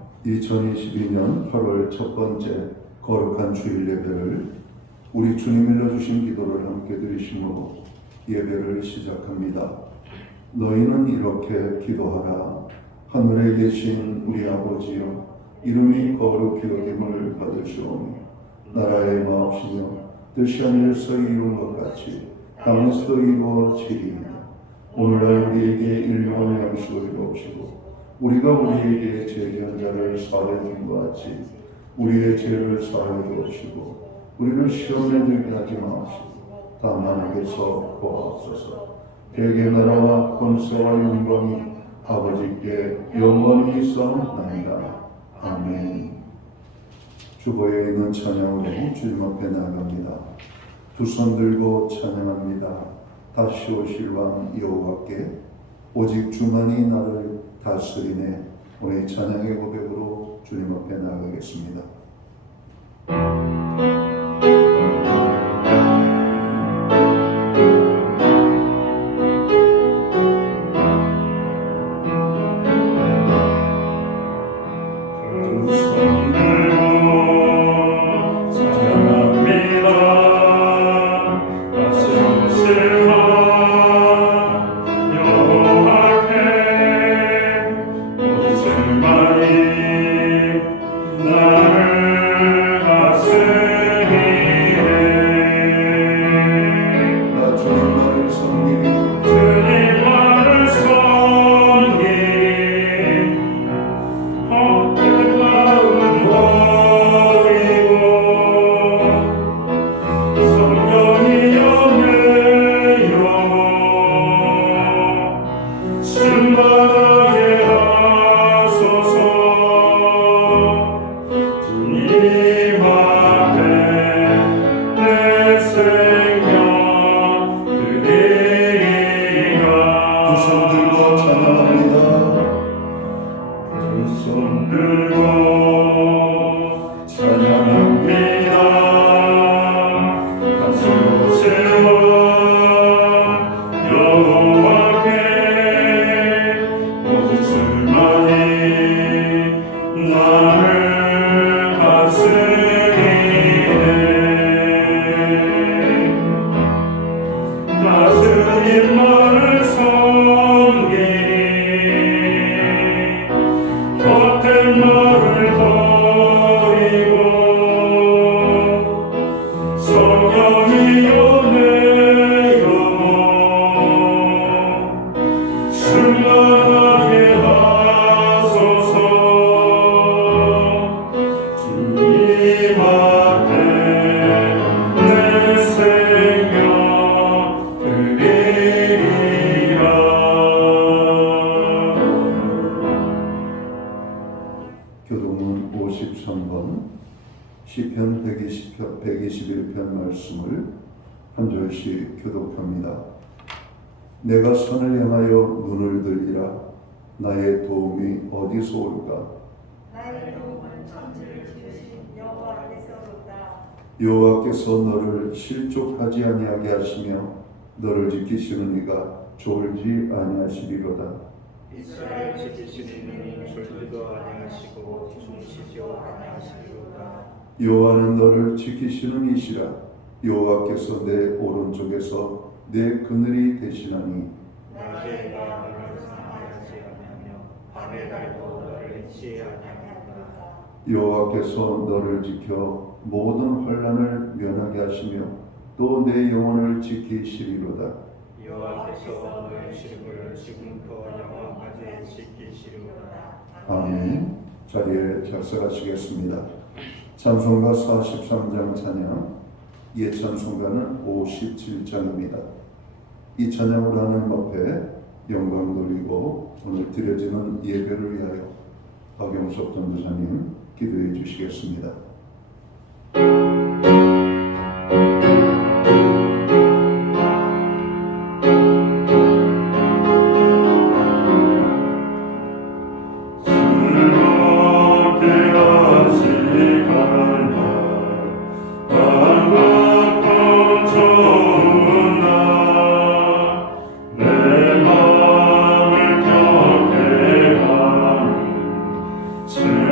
2022년 8월 첫 번째 거룩한 주일 예배를 우리 주님 일러주신 기도를 함께 드리심으로 예배를 시작합니다. 너희는 이렇게 기도하라. 하늘에 계신 우리 아버지여, 이름이 거룩히 여김을 받으시오며 나라의 마옵시며 뜻이 하늘에서 이룬 것 같이 땅에서도 이루어지리이다. 오늘날 우리에게 일용할 양식을 주옵시고 우리가 우리에게 죄지은 자를 사하여 준 것 같이 우리의 죄를 사하여 주옵시고 우리를 시험에 들게 하지 마옵시고 다만 악에서 구하옵소서. 대개 나라와 권세와 영광이 아버지께 영원히 있사옵나이다. 아멘. 주보에 있는 찬양으로 주님 앞에 나아갑니다. 두 손 들고 찬양합니다. 다시 오실 왕 여호와께 오직 주만이 나를 다스리네. 오늘 찬양의 고백으로 주님 앞에 나아가겠습니다. 교동문 53번 시편 121편 말씀을 한 절씩 교독합니다. 내가 산을 향하여 눈을 들리라. 나의 도움이 어디서 올까? 나의 도움은 천지를 지으신 여호와께서로다. 여호와께서 너를 실족하지 아니하게 하시며 너를 지키시는 이가 졸지 아니하시리로다. 이스라엘 지키시는 이는 졸지도 아니하시고 주무시지도 아니하시리로다. 여호와는 너를 지키시는 이시라. 여호와께서 내 오른쪽에서 내 그늘이 되시나니 낮에 너를 상하지 아니하며 밤에 날도 너를 잊지 아니하리로다. 여호와께서 너를 지켜 모든 환난을 면하게 하시며 또 내 영혼을 지키시리로다. 여호와께서 너의 실물을 지금부터 영원까지 지키시리로다. 아멘. 자리에 작사하시겠습니다. 찬송가 43장 찬양, 예찬송가는 57장입니다. 이 찬양을 하는 앞에 영광 돌리고 오늘 드려지는 예배를 위하여 박영석 전도사님 기도해 주시겠습니다. 주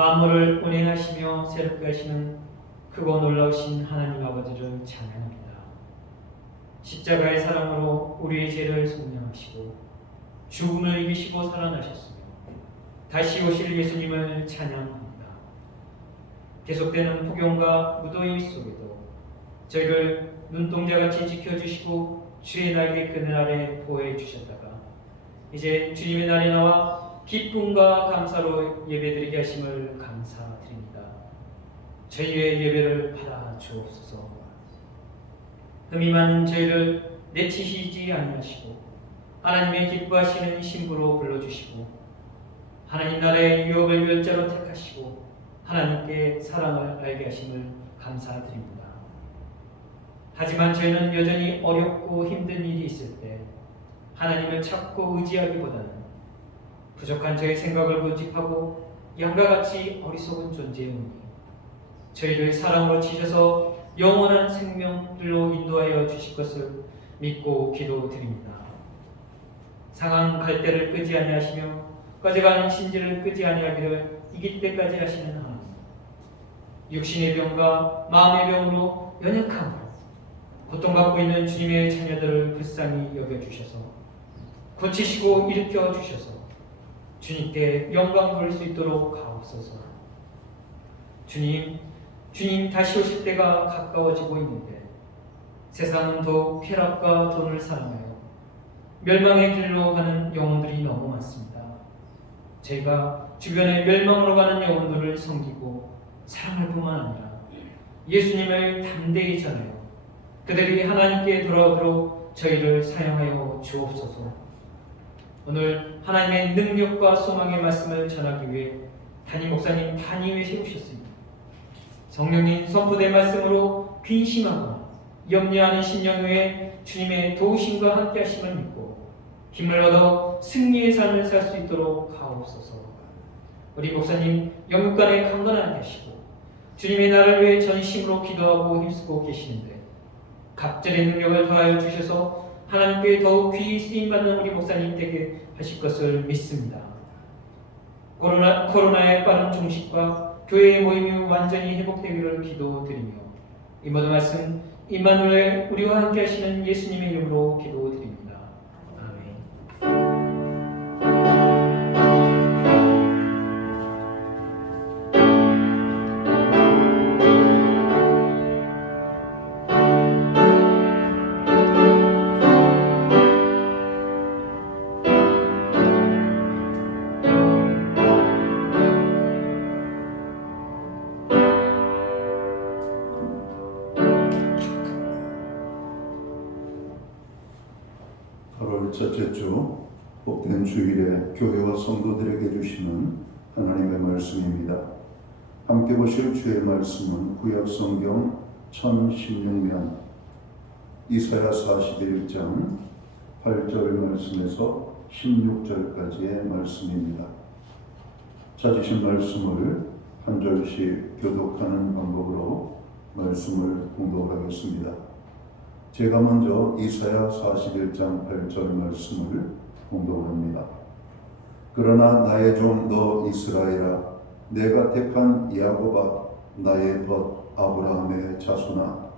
만물을 운행하시며 새롭게 하시는 크고 놀라우신 하나님 아버지를 찬양합니다. 십자가의 사랑으로 우리의 죄를 속량하시고 죽음을 이기시고 살아나셨으며 다시 오실 예수님을 찬양합니다. 계속되는 폭염과 무더위 속에도 저희를 눈동자같이 지켜주시고 주의 날개 그늘 아래 보호해 주셨다가 이제 주님의 날에 나와 기쁨과 감사로 예배드리게 하심을 감사드립니다. 저희의 예배를 받아 주옵소서. 흠이 많은 저희를 내치시지 아니하시고 하나님의 기뻐하시는 신부로 불러주시고 하나님 나라의 유업을 열자로 택하시고 하나님께 사랑을 알게 하심을 감사드립니다. 하지만 저희는 여전히 어렵고 힘든 일이 있을 때 하나님을 찾고 의지하기보다는 부족한 저희 생각을 고집하고 양과 같이 어리석은 존재이오니 저희를 사랑으로 치셔서 영원한 생명들로 인도하여 주실 것을 믿고 기도드립니다. 상한 갈대를 끄지 아니하시며 꺼져가는 신지를 끄지 아니하기를 이길 때까지 하시는 하나님, 육신의 병과 마음의 병으로 연약함으로 고통받고 있는 주님의 자녀들을 불쌍히 여겨주셔서 고치시고 일으켜 주셔서 주님께 영광 돌릴 수 있도록 하옵소서. 주님 다시 오실 때가 가까워지고 있는데 세상은 더욱 쾌락과 돈을 사랑하여 멸망의 길로 가는 영혼들이 너무 많습니다. 저희가 주변에 멸망으로 가는 영혼들을 섬기고 사랑할 뿐만 아니라 예수님을 담대히 전하여 그들이 하나님께 돌아오도록 저희를 사용하여 주옵소서. 오늘 하나님의 능력과 소망의 말씀을 전하기 위해 담임 목사님 단임에 세우셨습니다. 성령님 선포된 말씀으로 근심하고 염려하는 신령 후에 주님의 도우심과 함께 하심을 믿고 힘을 얻어 승리의 삶을 살 수 있도록 하옵소서. 우리 목사님 영육간에 강건하게 하시고 주님의 나라를 위해 전심으로 기도하고 힘쓰고 계시는데 갑절의 능력을 더하여 주셔서 하나님께 더욱 귀히 쓰임받는 우리 목사님 되게 하실 것을 믿습니다. 코로나의 빠른 종식과 교회의 모임이 완전히 회복되기를 기도드리며 이 모든 말씀 임마누엘 우리와 함께 하시는 예수님의 이름으로 기도드립니다. 아멘. 첫째 주 복된 주일에 교회와 성도들에게 주시는 하나님의 말씀입니다. 함께 보실 주의 말씀은 구약 성경 1016면 이사야 41장 8절 말씀에서 16절까지의 말씀입니다. 찾으신 말씀을 한 절씩 교독하는 방법으로 말씀을 공독하겠습니다. 제가 먼저 이사야 41장 8절 말씀을 공독합니다. 그러나 나의 종 너 이스라엘아, 내가 택한 야곱아, 나의 벗 아브라함의 자손아,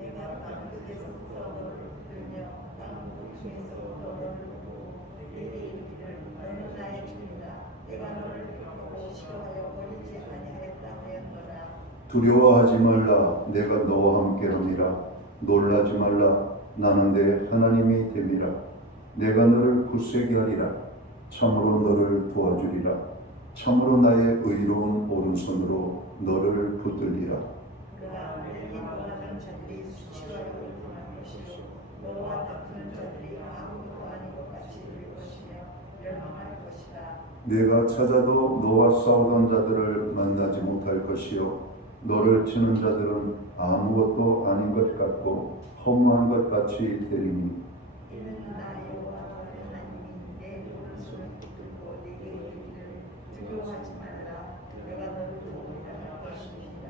내가 땅 끝에서부터 너를 들며 땅 중에서부터 너를 보고 내게 이르기를 너는 나의 종이다. 내가 너를 택하고 싫어하여 버리지 아니하였다 하였노라. 두려워하지 말라, 내가 너와 함께함이라. 놀라지 말라, 나는 내 하나님이 됨이라. 내가 너를 굳세게 하리라. 참으로 너를 도와주리라. 참으로 나의 의로운 오른손으로 너를 붙들리라. 그가 내게 원하는 자들이 수치하고 당할 것이요 너와 다투는 자들이 아무것도 아닌 것 같이 될 것이며 멸망할 것이다. 내가 찾아도 너와 싸우던 자들을 만나지 못할 것이요 너를 치는 자들은 아무것도 아닌 것 같고 허무한 것 같이 되리니 이는 나 여호와 하나님이 내 오른손을 붙들고 내게 이르기를 두려워하지 말라. 내가 너를 도우리라 할 것입니다.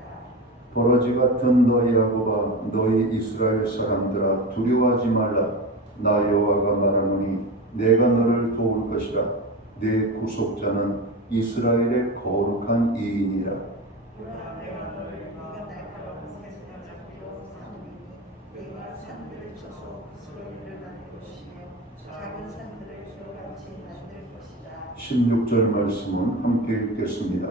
버러지 같은 너희 야곱아, 너희 이스라엘 사람들아, 두려워하지 말라. 나 여호와가 말하노니 내가 너를 도울 것이라. 내 구속자는 이스라엘의 거룩한 이인이라. 내가 날카로운 새소리 잡혀 삼리니 내가 산들을 쳐서 그 소리를 만들 것이며 작은 산들을 기어같이 만들 것이다. 16절 말씀은 함께 읽겠습니다.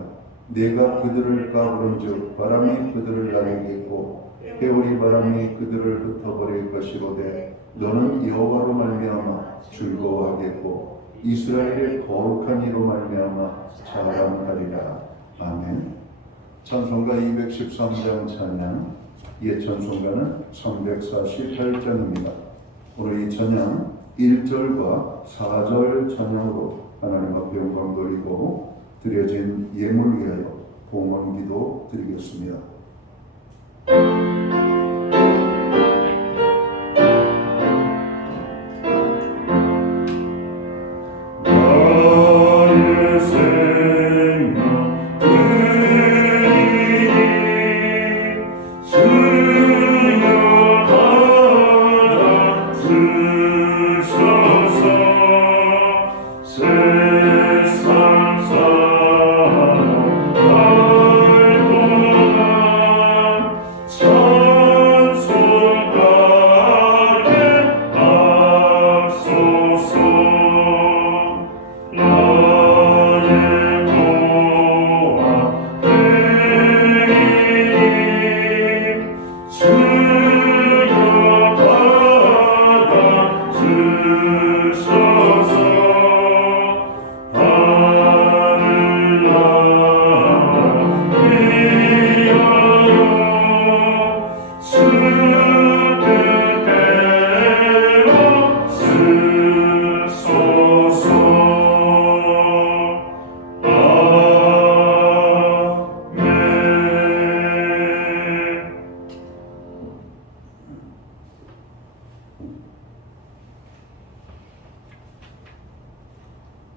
내가 그들을 까부른즉 바람이 그들을 날리겠고 회오리 바람이 그들을 흩어버릴 것이로되 너는 여호와로 말미암아 즐거워하겠고 이스라엘의 거룩한 이로 말미암아 자랑하리라. 아멘. 찬송가 213장 찬양, 옛 찬송가는 348장입니다. 오늘 이 찬양 1절과 4절 찬양으로 하나님 앞에 영광 돌리고 드려진 예물 위하여 봉헌 기도 드리겠습니다.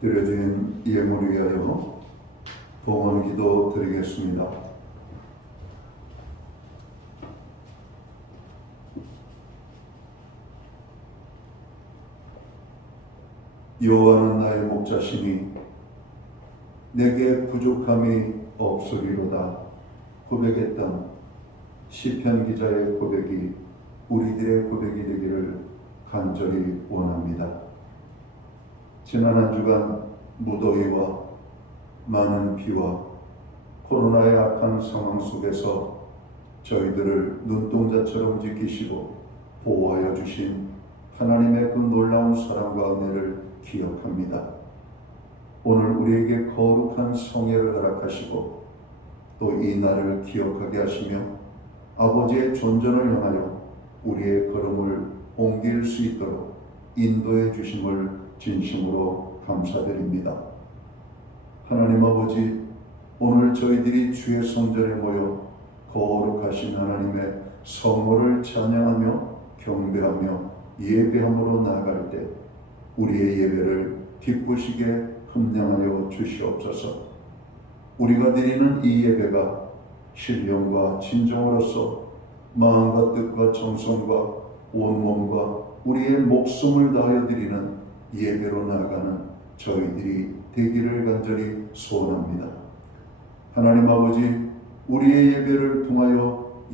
드려진 예물 위하여 봉헌 기도 드리겠습니다. 여호와는 나의 목자시니 내게 부족함이 없으리로다 고백했던 시편 기자의 고백이 우리들의 고백이 되기를 간절히 원합니다. 지난 한 주간 무더위와 많은 비와 코로나의 악한 상황 속에서 저희들을 눈동자처럼 지키시고 보호하여 주신 하나님의 그 놀라운 사랑과 은혜를 기억합니다. 오늘 우리에게 거룩한 성회를 허락하시고 또 이 날을 기억하게 하시며 아버지의 존전을 향하여 우리의 걸음을 옮길 수 있도록 인도해 주심을 진심으로 감사드립니다. 하나님 아버지, 오늘 저희들이 주의 성전에 모여 거룩하신 하나님의 성호를 찬양하며 경배하며 예배함으로 나아갈 때 우리의 예배를 기쁘시게 흠량하여 주시옵소서. 우리가 드리는 이 예배가 신령과 진정으로서 마음과 뜻과 정성과 온몸과 우리의 목숨을 다하여 드리는 예배로 나아가는 저희들이 되기를 간절히 소원합니다. 하나님 아버지, 우리의 예배를 통하여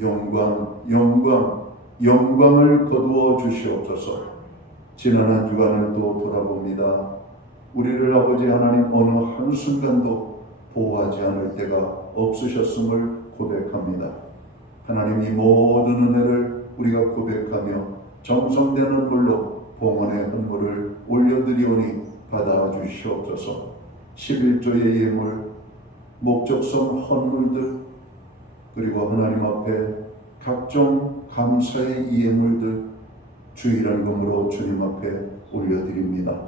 영광을 거두어 주시옵소서. 지난 한 주간을 또 돌아봅니다. 우리를 아버지 하나님 어느 한순간도 보호하지 않을 때가 없으셨음을 고백합니다. 하나님, 이 모든 은혜를 우리가 고백하며 정성되는 물로 봉헌의 헌물을 올려드리오니 받아주시옵소서. 11조의 예물, 목적성 헌물들, 그리고 하나님 앞에 각종 감사의 예물들 주일헌금으로 주님 앞에 올려드립니다.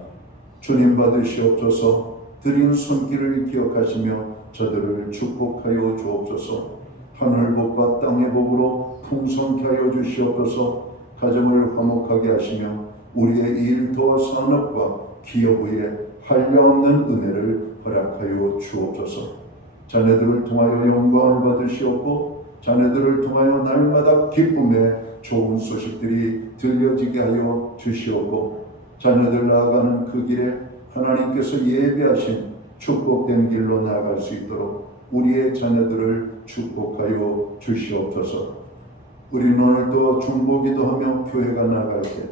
주님 받으시옵소서. 드린 손길을 기억하시며 저들을 축복하여 주옵소서. 하늘 복과 땅의 복으로 풍성케 하여 주시옵소서. 가정을 화목하게 하시며 우리의 일터와 산업과 기업 위에 한량없는 은혜를 허락하여 주옵소서. 자녀들을 통하여 영광을 받으시옵고 자녀들을 통하여 날마다 기쁨의 좋은 소식들이 들려지게 하여 주시옵고 자녀들 나아가는 그 길에 하나님께서 예비하신 축복된 길로 나아갈 수 있도록 우리의 자녀들을 축복하여 주시옵소서. 우리는 오늘도 중보기도하며 교회가 나아갈 때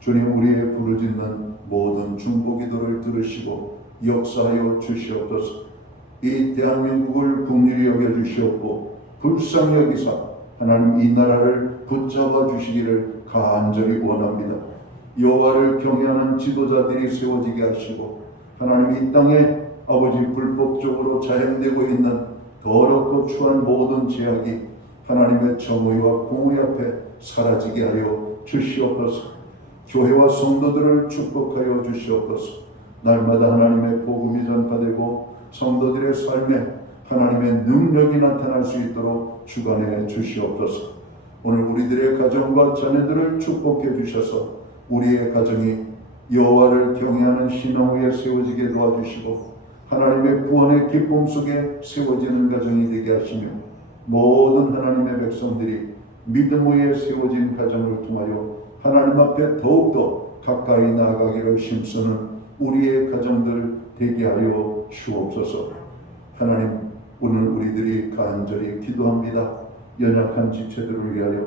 주님 우리의 부르짖는 모든 중보기도를 들으시고 역사하여 주시옵소서. 이 대한민국을 긍휼히 여겨주시옵고 불쌍히 여기사 하나님 이 나라를 붙잡아 주시기를 간절히 원합니다. 여호와를 경외하는 지도자들이 세워지게 하시고 하나님 이 땅에 아버지 불법적으로 자행되고 있는 더럽고 추한 모든 죄악이 하나님의 정의와 공의 앞에 사라지게 하여 주시옵소서. 교회와 성도들을 축복하여 주시옵소서. 날마다 하나님의 복음이 전파되고 성도들의 삶에 하나님의 능력이 나타날 수 있도록 주관해 주시옵소서. 오늘 우리들의 가정과 자녀들을 축복해 주셔서 우리의 가정이 여호와를 경외하는 신앙 위에 세워지게 도와주시고 하나님의 구원의 기쁨 속에 세워지는 가정이 되게 하시며 모든 하나님의 백성들이 믿음 위에 세워진 가정을 통하여 하나님 앞에 더욱더 가까이 나아가기를 힘쓰는 우리의 가정들 되게 하여 주옵소서. 하나님 오늘 우리들이 간절히 기도합니다. 연약한 지체들을 위하여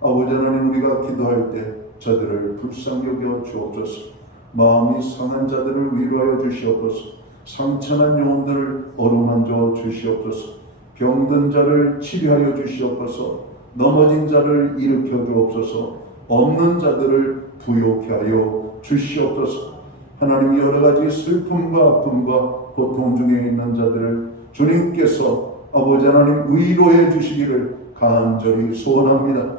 아버지 하나님 우리가 기도할 때 저들을 불쌍히 여겨 주옵소서. 마음이 상한 자들을 위로하여 주시옵소서. 상처난 영혼들을 어루만져 주시옵소서. 병든 자를 치료하여 주시옵소서. 넘어진 자를 일으켜 주옵소서. 없는 자들을 부요케 하여 주시옵소서. 하나님 여러 가지 슬픔과 아픔과 고통 중에 있는 자들을 주님께서 아버지 하나님 위로해 주시기를 간절히 소원합니다.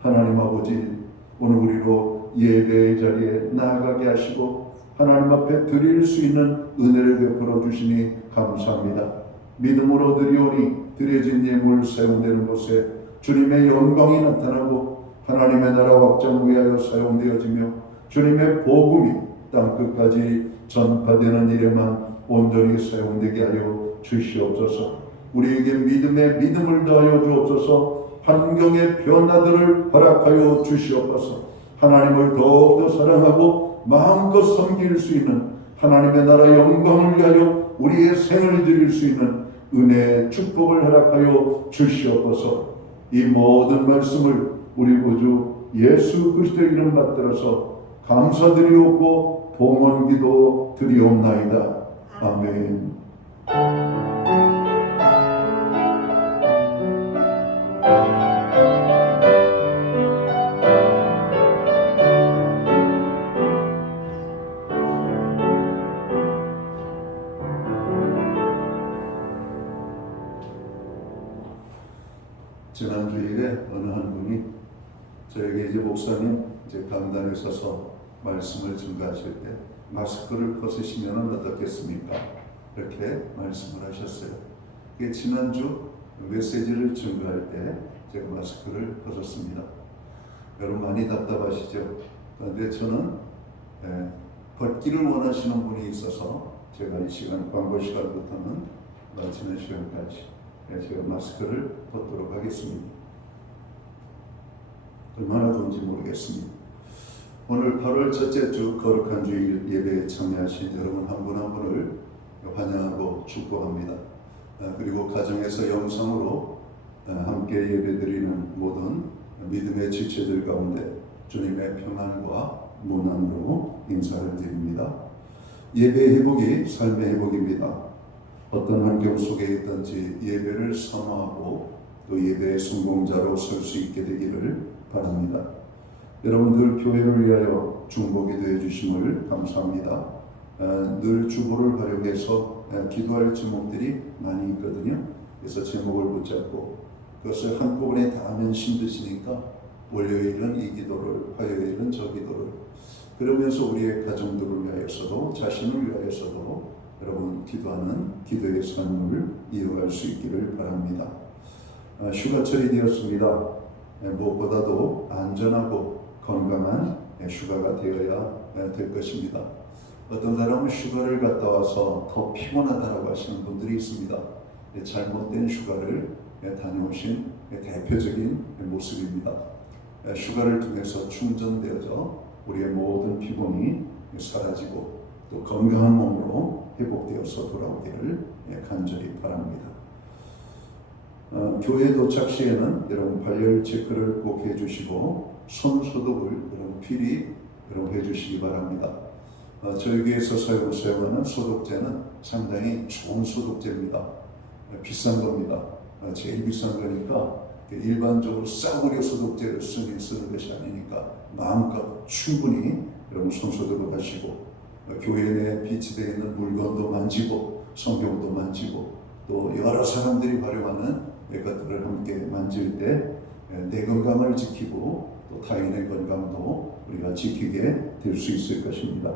하나님 아버지 오늘 우리로 예배의 자리에 나아가게 하시고 하나님 앞에 드릴 수 있는 은혜를 베풀어 주시니 감사합니다. 믿음으로 드리오니 드려진 예물 사용되는 곳에 주님의 영광이 나타나고 하나님의 나라 확장 위하여 사용되어지며 주님의 복음이 땅끝까지 전파되는 일에만 온전히 사용되게 하여 주시옵소서. 우리에게 믿음에 믿음을 더하여 주옵소서. 환경의 변화들을 허락하여 주시옵소서. 하나님을 더욱더 사랑하고 마음껏 섬길 수 있는 하나님의 나라 영광을 위하여 우리의 생을 드릴 수 있는 은혜의 축복을 허락하여 주시옵소서. 이 모든 말씀을 우리 구주 예수 그리스도의 이름 받들어서 감사드리옵고 봉헌기도 드리옵나이다. 아멘. 지난 주일에 어느 한 분이 저에게 이제 목사님 이제 강단에 서서 말씀을 증거하실 때 마스크를 벗으시면 어떻겠습니까? 이렇게 말씀을 하셨어요. 지난주 메시지를 증거할 때 제가 마스크를 벗었습니다. 여러분 많이 답답하시죠? 그런데 저는 벗기를 원하시는 분이 있어서 제가 이 시간 광고 시간부터는 지난 시간까지 제가 마스크를 벗도록 하겠습니다. 얼마나 좋은지 모르겠습니다. 오늘 8월 첫째 주 거룩한 주일 예배에 참여하신 여러분 한 분 한 분을 환영하고 축복합니다. 그리고 가정에서 영상으로 함께 예배드리는 모든 믿음의 지체들 가운데 주님의 평안과 문안으로 인사를 드립니다. 예배의 회복이 삶의 회복입니다. 어떤 환경 속에 있든지 예배를 사모하고 또 예배의 성공자로 설 수 있게 되기를 바랍니다. 여러분들 교회를 위하여 중보기도해 주심을 감사합니다. 늘 주보를 활용해서 기도할 제목들이 많이 있거든요. 그래서 제목을 붙잡고 그것을 한꺼번에 다 하면 힘드시니까 월요일은 이 기도를, 화요일은 저 기도를, 그러면서 우리의 가정들을 위하여서도 자신을 위하여서도 여러분 기도하는 기도의 삶을 이어갈 수 있기를 바랍니다. 휴가철이 되었습니다. 무엇보다도 안전하고 건강한 휴가가 되어야 될 것입니다. 어떤 사람은 휴가를 갔다 와서 더 피곤하다고 하시는 분들이 있습니다. 잘못된 휴가를 다녀오신 대표적인 모습입니다. 휴가를 통해서 충전되어져 우리의 모든 피곤이 사라지고 또 건강한 몸으로 회복되어서 돌아오기를 간절히 바랍니다. 교회 도착 시에는 여러분 발열 체크를 꼭 해주시고 손 소독을 여러분 필히 여러분 해주시기 바랍니다. 저희 교회에서 사용하는 소독제는 상당히 좋은 소독제입니다. 비싼 겁니다. 제일 비싼 거니까 일반적으로 싸구려 소독제를 쓰는 것이 아니니까 마음껏 충분히 여러분 손 소독을 하시고 교회 내에 비치되어 있는 물건도 만지고 성경도 만지고 또 여러 사람들이 활용하는 것들을 함께 만질 때 내 건강을 지키고 또 타인의 건강도 우리가 지키게 될 수 있을 것입니다.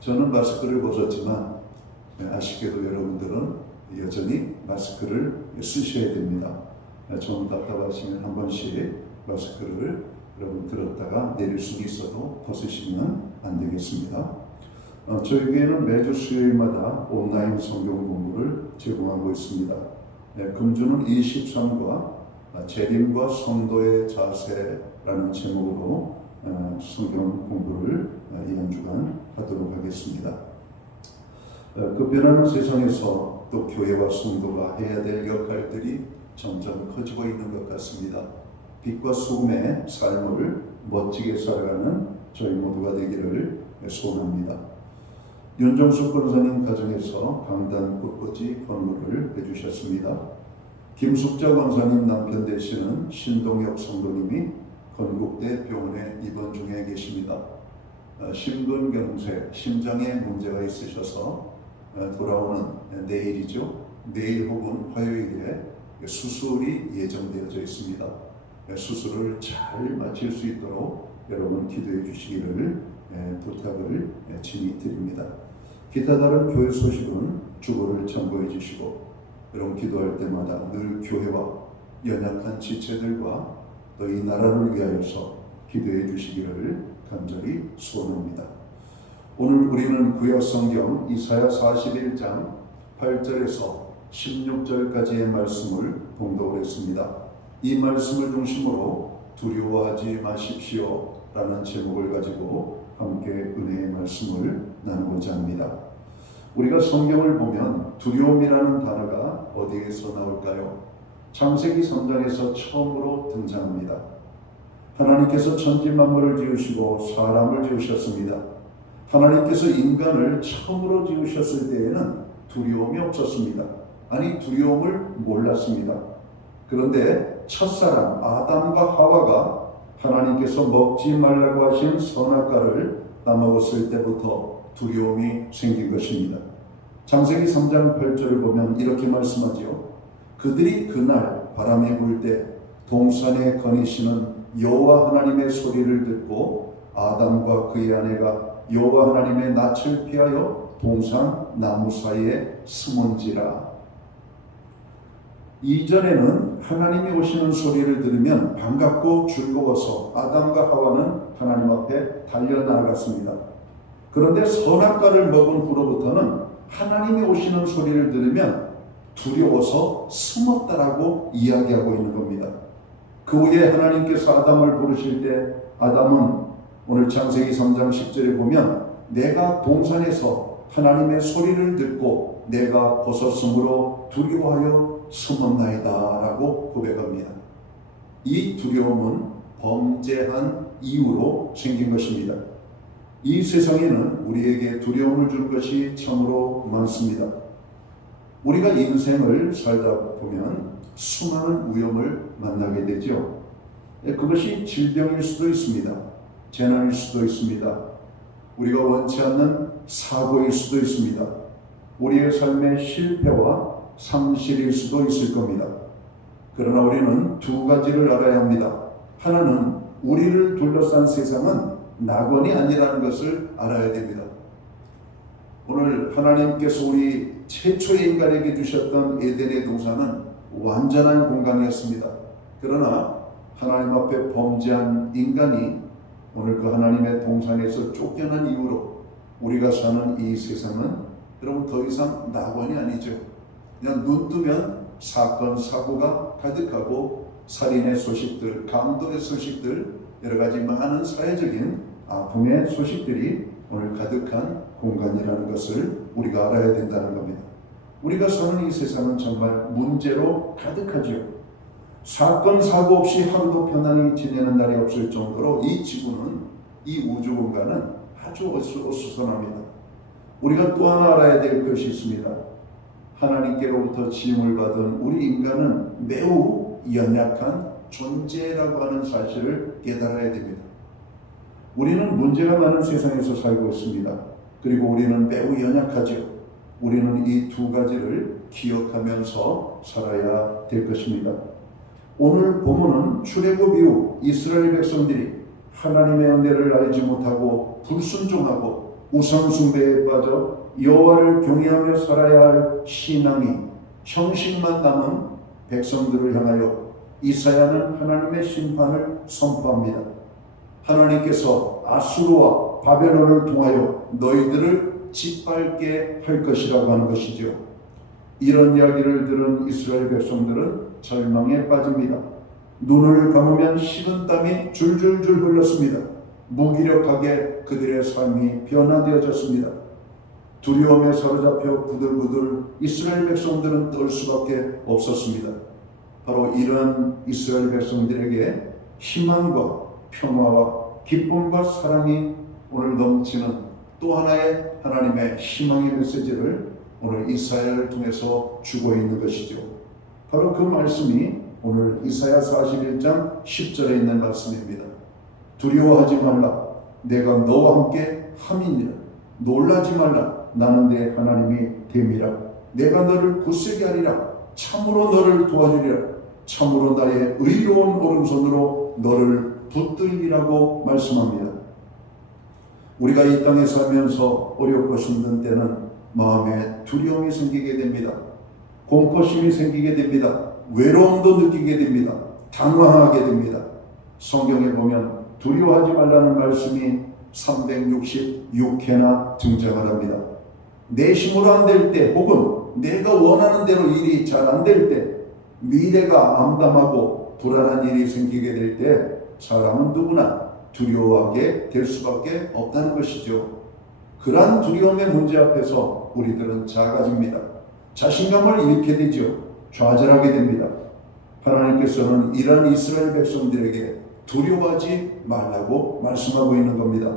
저는 마스크를 벗었지만 아쉽게도 여러분들은 여전히 마스크를 쓰셔야 됩니다. 좀 답답하시면 한 번씩 마스크를 여러분 들었다가 내릴 수 있어도 벗으시면 안 되겠습니다. 저희 교회는 매주 수요일마다 온라인 성경 공부를 제공하고 있습니다. 금주는 23과 재림과 성도의 자세라는 제목으로 성경 공부를 이 한 주간 하도록 하겠습니다. 그 변하는 세상에서 또 교회와 성도가 해야 될 역할들이 점점 커지고 있는 것 같습니다. 빛과 소금의 삶을 멋지게 살아가는 저희 모두가 되기를 소원합니다. 윤정숙 권사님 가정에서 강단 꿋꿋이 건물을 해주셨습니다. 김숙자 권사님 남편 되시는 신동혁 성도님이 건국대 병원에 입원 중에 계십니다. 심근경색, 심장에 문제가 있으셔서 돌아오는 내일이죠. 내일 혹은 화요일에 수술이 예정되어져 있습니다. 수술을 잘 마칠 수 있도록 여러분 기도해 주시기를 부탁을 친히 드립니다. 기타 다른 교회 소식은 주보를 참고해 주시고 여러분 기도할 때마다 늘 교회와 연약한 지체들과 또 이 나라를 위하여서 기도해 주시기를 간절히 소원합니다. 오늘 우리는 구약 성경 이사야 41장 8절에서 16절까지의 말씀을 봉독을 했습니다. 이 말씀을 중심으로 두려워하지 마십시오 라는 제목을 가지고 함께 은혜의 말씀을 나누고자 합니다. 우리가 성경을 보면 두려움이라는 단어가 어디에서 나올까요? 창세기 3장에서 처음으로 등장합니다. 하나님께서 천지 만물을 지으시고 사람을 지으셨습니다. 하나님께서 인간을 처음으로 지으셨을 때에는 두려움이 없었습니다. 아니 두려움을 몰랐습니다. 그런데 첫사람 아담과 하와가 하나님께서 먹지 말라고 하신 선악과를 따먹었을 때부터 두려움이 생긴 것입니다. 창세기 3장 8절을 보면 이렇게 말씀하죠. 그들이 그날 바람이 불 때 동산에 거니시는 여호와 하나님의 소리를 듣고 아담과 그의 아내가 여호와 하나님의 낯을 피하여 동산 나무 사이에 숨은지라. 이전에는 하나님이 오시는 소리를 들으면 반갑고 즐거워서 아담과 하와는 하나님 앞에 달려나갔습니다. 그런데 선악과를 먹은 후로부터는 하나님이 오시는 소리를 들으면 두려워서 숨었다라고 이야기하고 있는 겁니다. 그 후에 하나님께서 아담을 부르실 때 아담은 오늘 창세기 3장 10절에 보면 내가 동산에서 하나님의 소리를 듣고 내가 벗었으므로 두려워하여 숨었나이다 라고 고백합니다. 이 두려움은 범죄한 이유로 생긴 것입니다. 이 세상에는 우리에게 두려움을 주는 것이 참으로 많습니다. 우리가 인생을 살다 보면 수많은 위험을 만나게 되죠. 그것이 질병일 수도 있습니다. 재난일 수도 있습니다. 우리가 원치 않는 사고일 수도 있습니다. 우리의 삶의 실패와 상실일 수도 있을 겁니다. 그러나 우리는 두 가지를 알아야 합니다. 하나는 우리를 둘러싼 세상은 낙원이 아니라는 것을 알아야 됩니다. 오늘 하나님께서 우리 최초의 인간에게 주셨던 에덴의 동산은 완전한 공간이었습니다. 그러나 하나님 앞에 범죄한 인간이 오늘 그 하나님의 동산에서 쫓겨난 이후로 우리가 사는 이 세상은 여러분 더 이상 낙원이 아니죠. 그냥 눈 뜨면 사건 사고가 가득하고 살인의 소식들, 강도의 소식들, 여러 가지 많은 사회적인 아픔의 소식들이 오늘 가득한 공간이라는 것을 우리가 알아야 된다는 겁니다. 우리가 사는 이 세상은 정말 문제로 가득하죠. 사건 사고 없이 하루도 편안히 지내는 날이 없을 정도로 이 지구는, 이 우주 공간은 아주 어수선합니다. 우리가 또 하나 알아야 될 것이 있습니다. 하나님께로부터 지음을 받은 우리 인간은 매우 연약한 존재라고 하는 사실을 깨달아야 됩니다. 우리는 문제가 많은 세상에서 살고 있습니다. 그리고 우리는 매우 연약하죠. 우리는 이 두 가지를 기억하면서 살아야 될 것입니다. 오늘 본문은 출애굽 이후 이스라엘 백성들이 하나님의 은혜를 알지 못하고 불순종하고 우상 숭배에 빠져 여호와를 경외하며 살아야 할 신앙이 형식만 남은 백성들을 향하여 이사야는 하나님의 심판을 선포합니다. 하나님께서 아수르와 바벨론을 통하여 너희들을 짓밟게 할 것이라고 하는 것이죠. 이런 이야기를 들은 이스라엘 백성들은 절망에 빠집니다. 눈을 감으면 식은땀이 줄줄줄 흘렀습니다. 무기력하게 그들의 삶이 변화되어졌습니다. 두려움에 사로잡혀 부들부들 이스라엘 백성들은 떨 수밖에 없었습니다. 바로 이런 이스라엘 백성들에게 희망과 평화와 기쁨과 사랑이 오늘 넘치는 또 하나의 하나님의 희망의 메시지를 오늘 이사야를 통해서 주고 있는 것이죠. 바로 그 말씀이 오늘 이사야 41장 10절에 있는 말씀입니다. 두려워하지 말라. 내가 너와 함께 함이니라. 놀라지 말라. 나는 내 하나님이 됨이라. 내가 너를 굳세게 하리라. 참으로 너를 도와주리라. 참으로 나의 의로운 오른손으로 너를 붙들리라고 말씀합니다. 우리가 이 땅에 살면서 어렵고 힘든 때는 마음에 두려움이 생기게 됩니다. 공포심이 생기게 됩니다. 외로움도 느끼게 됩니다. 당황하게 됩니다. 성경에 보면 두려워하지 말라는 말씀이 366회나 등장합니다. 내 힘으로 안 될 때, 혹은 내가 원하는 대로 일이 잘 안 될 때, 미래가 암담하고 불안한 일이 생기게 될 때 사람은 누구나 두려워하게 될 수밖에 없다는 것이죠. 그러한 두려움의 문제 앞에서 우리들은 작아집니다. 자신감을 잃게 되죠. 좌절하게 됩니다. 하나님께서는 이러한 이스라엘 백성들에게 두려워하지 말라고 말씀하고 있는 겁니다.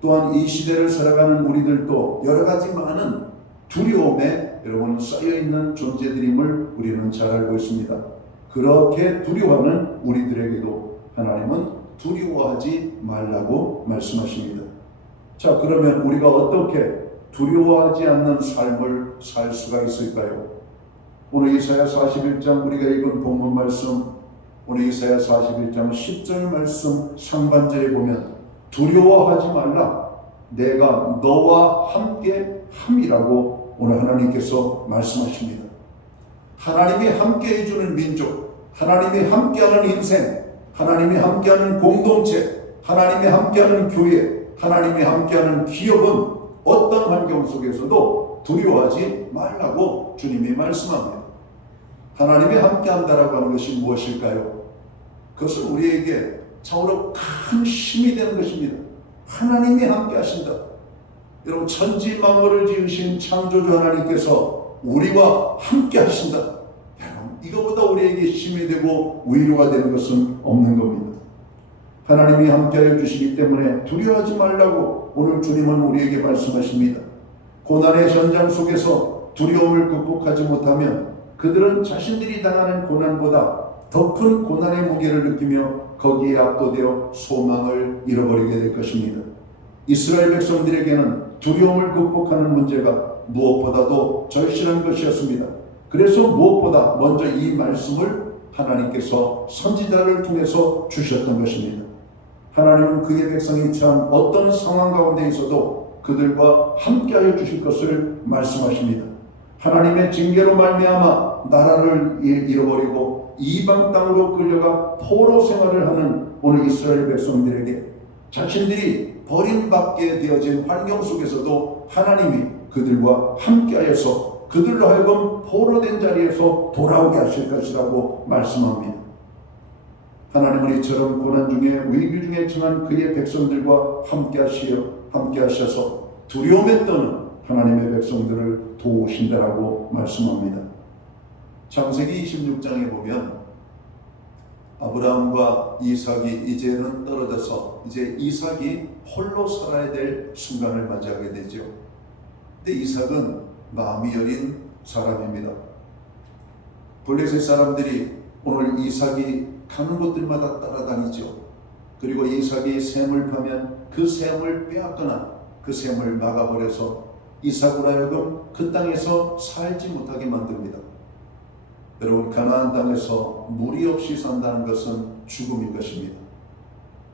또한 이 시대를 살아가는 우리들도 여러 가지 많은 두려움에 여러분 쌓여있는 존재들임을 우리는 잘 알고 있습니다. 그렇게 두려워하는 우리들에게도 하나님은 두려워하지 말라고 말씀하십니다. 자, 그러면 우리가 어떻게 두려워하지 않는 삶을 살 수가 있을까요? 오늘 이사야 41장 우리가 읽은 본문 말씀, 오늘 이사야 41장 10절 말씀 상반절에 보면 두려워하지 말라. 내가 너와 함께 함이라고 오늘 하나님께서 말씀하십니다. 하나님이 함께 해주는 민족, 하나님이 함께하는 인생, 하나님이 함께하는 공동체, 하나님이 함께하는 교회, 하나님이 함께하는 기업은 어떤 환경 속에서도 두려워하지 말라고 주님이 말씀합니다. 하나님이 함께한다라고 하는 것이 무엇일까요? 그것은 우리에게 참으로 큰 힘이 되는 것입니다. 하나님이 함께하신다. 여러분, 천지 만물을 지으신 창조주 하나님께서 우리와 함께하신다. 여러분, 이거보다 우리에게 힘이 되고 위로가 되는 것은 없는 겁니다. 하나님이 함께하여 주시기 때문에 두려워하지 말라고 오늘 주님은 우리에게 말씀하십니다. 고난의 현장 속에서 두려움을 극복하지 못하면 그들은 자신들이 당하는 고난보다 더 큰 고난의 무게를 느끼며 거기에 압도되어 소망을 잃어버리게 될 것입니다. 이스라엘 백성들에게는 두려움을 극복하는 문제가 무엇보다도 절실한 것이었습니다. 그래서 무엇보다 먼저 이 말씀을 하나님께서 선지자를 통해서 주셨던 것입니다. 하나님은 그의 백성이 처한 어떤 상황 가운데 있어도 그들과 함께하여 주실 것을 말씀하십니다. 하나님의 징계로 말미암아 나라를 잃어버리고 이방 땅으로 끌려가 포로 생활을 하는 오늘 이스라엘 백성들에게 자신들이 버림받게 되어진 환경 속에서도 하나님이 그들과 함께하여서 그들로 하여금 포로된 자리에서 돌아오게 하실 것이라고 말씀합니다. 하나님은 이처럼 고난 중에 위기 중에 처한 그의 백성들과 함께하셔서 두려움에 떠는 하나님의 백성들을 도우신다라고 말씀합니다. 창세기 26장에 보면 아브라함과 이삭이 이제는 떨어져서 이제 이삭이 홀로 살아야 될 순간을 맞이하게 되죠. 근데 이삭은 마음이 여린 사람입니다. 블레셋 사람들이 오늘 이삭이 가는 곳들마다 따라다니죠. 그리고 이삭이 샘을 파면 그 샘을 빼앗거나 그 샘을 막아버려서 이삭으로 하여금 그 땅에서 살지 못하게 만듭니다. 여러분, 가나안 땅에서 물이 없이 산다는 것은 죽음인 것입니다.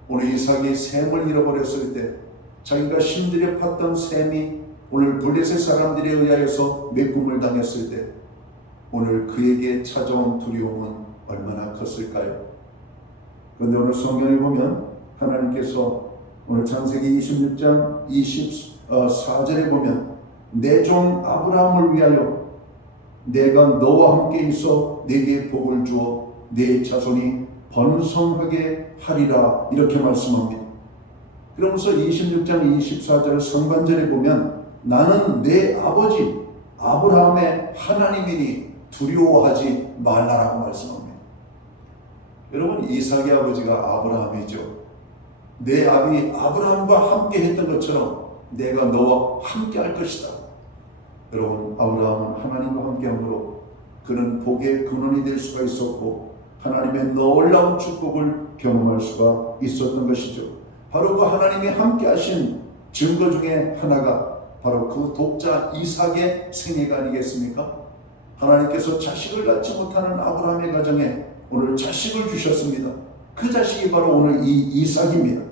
오늘 이삭이 샘을 잃어버렸을 때 자기가 힘들여 팠던 샘이 오늘 블레셋 사람들에 의하여서 메꿈을 당했을 때 오늘 그에게 찾아온 두려움은 얼마나 컸을까요? 그런데 오늘 성경에 보면 하나님께서 오늘 창세기 26장 24절에 보면 내 종 아브라함을 위하여 내가 너와 함께 있어 내게 복을 주어 내 자손이 번성하게 하리라 이렇게 말씀합니다. 그러면서 26장 24절 상반절에 보면 나는 내 아버지 아브라함의 하나님이니 두려워하지 말라라고 말씀합니다. 여러분, 이삭의 아버지가 아브라함이죠. 내 아비 아브라함과 함께 했던 것처럼 내가 너와 함께 할 것이다. 여러분, 아브라함은 하나님과 함께 함으로 그는 복의 근원이 될 수가 있었고 하나님의 놀라운 축복을 경험할 수가 있었던 것이죠. 바로 그 하나님이 함께 하신 증거 중에 하나가 바로 그 독자 이삭의 생애가 아니겠습니까? 하나님께서 자식을 낳지 못하는 아브라함의 가정에 오늘 자식을 주셨습니다. 그 자식이 바로 오늘 이 이삭입니다.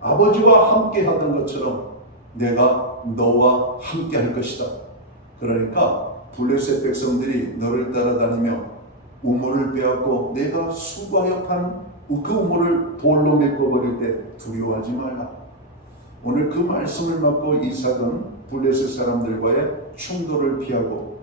아버지와 함께 하던 것처럼 내가 너와 함께 할 것이다. 그러니까 블레셋 백성들이 너를 따라다니며 우물을 빼앗고 내가 수고하여 판 그 우물을 돌로 메꿔버릴 때 두려워하지 말라. 오늘 그 말씀을 받고 이삭은 블레셋 사람들과의 충돌을 피하고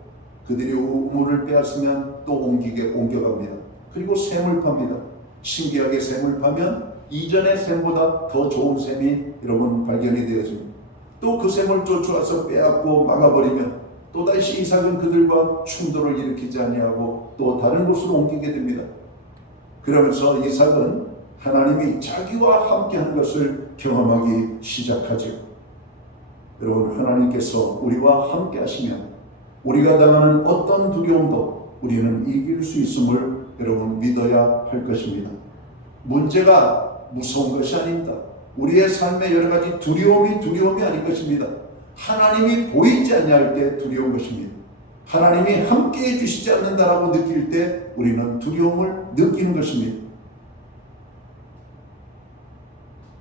그들이 우물을 빼앗으면 또 옮겨갑니다. 그리고 샘을 팝니다. 신기하게 샘을 파면 이전의 샘보다 더 좋은 샘이 여러분 발견이 되어집니다. 또 그 샘을 쫓아와서 빼앗고 막아버리면 또다시 이삭은 그들과 충돌을 일으키지 아니하고 또 다른 곳으로 옮기게 됩니다. 그러면서 이삭은 하나님이 자기와 함께한 것을 경험하기 시작하죠. 여러분, 하나님께서 우리와 함께 하시면 우리가 당하는 어떤 두려움도 우리는 이길 수 있음을 여러분 믿어야 할 것입니다. 문제가 무서운 것이 아닙니다. 우리의 삶의 여러 가지 두려움이 아닐 것입니다. 하나님이 보이지 아니할 때 두려운 것입니다. 하나님이 함께해 주시지 않는다라고 느낄 때 우리는 두려움을 느끼는 것입니다.